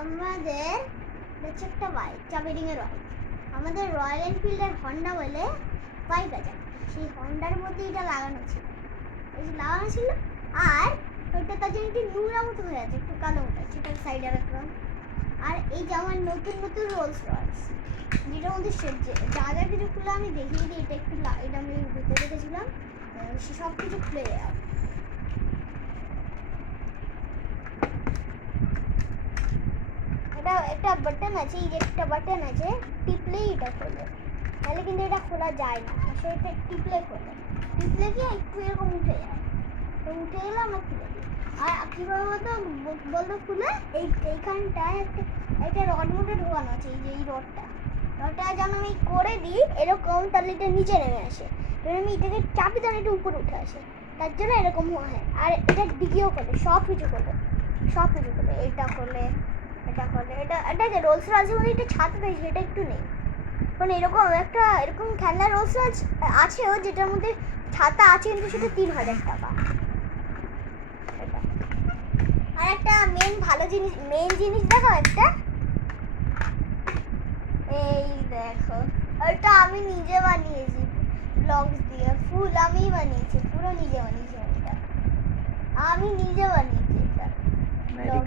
আমাদের হচ্ছে একটা বাইক, চাবিরিংয়ের বাইক। আমাদের রয়্যাল এনফিল্ডের হন্ডা বলে বাইক আছে, সেই হন্ডার মধ্যে এটা লাগানো ছিল। আর ওইটা তার জন্য একটু নোংরা মতো হয়ে আছে, একটু কালো মতো, সেটার সাইডে রাখলাম। আর এই যে আমার নতুন নতুন রোলস রয়েস, যেটার মধ্যে যা যা কিছু খুলে আমি দেখিয়ে দিই। এটা আমি ভিতরে রেখেছিলাম, সব কিছু খুলে যাও। এটা একটা বাটন আছে, এই যে একটা বাটন আছে, টিপলেই এটা খোলে, তাহলে কিন্তু এটা খোলা যায় না। আসলে এটা টিপলে খোলে, টিপলে কি একটু এরকম উঠে যায়, তো উঠে গেলে আমরা খুলে দিই। আর কীভাবে বলতে খুলে এইখানটায় একটা রড মধ্যে ঢোকানো আছে, এই যে এই রডটা যেন আমি করে দিই এরকম, তাহলে এটা নিচে নেমে আসে। এবার আমি এটাকে চাপি দেন, এটা উপরে উঠে আসে, তার জন্য এরকম হয়। আর এটা ডিগিও করে, সব কিছু করে। এটা করলে এটা যে রোলস রয়েসের মধ্যে একটা ছাতা রয়েছে, এটা একটু নেই। মানে এরকম খেলনা রোলস রয়েস আছেও, যেটার মধ্যে ছাতা আছে, কিন্তু সেটা 3000 টাকা। আর একটা মেন জিনিস দেখো, একটা এই দেখো, এটা আমি নিজে বানিয়েছি ব্লকস দিয়ে, ফুল আমি বানিয়েছি, পুরো নিজে বানিয়েছি। এটা আমি নিজে বানিয়েছি, এটা ব্লক